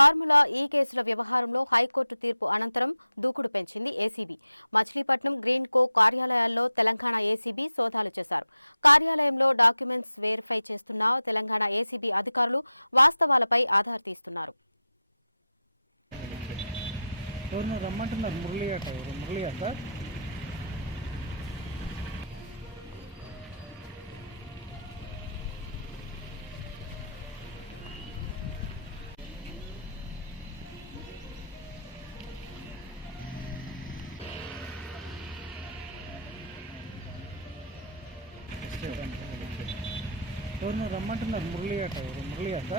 Formula ఈ కేసుల వ్యవహారంలో హైకోర్టు తీర్పు అనంతరం దూకుడు పెంచింది ఏసీబీ. మచిలీపట్నం గ్రీన్ కో కార్యాలయాల్లో తెలంగాణ ఏసీబీ సోదాలు చేశారు. కార్యాలయంలో డాక్యుమెంట్స్ వెరిఫై చేస్తున్న తెలంగాణ ఏసీబీ అధికారులు వాస్తవాలపై ఆధార్ తీస్తున్నారు. రమ్మంటున్నారు మురళి మురళి ಇವ್ರನ್ನ ರಮ್ಮಂಟನ ಮುರಳಿ ಆಟ ಅವರು ಮುರಳಿ ಆಟ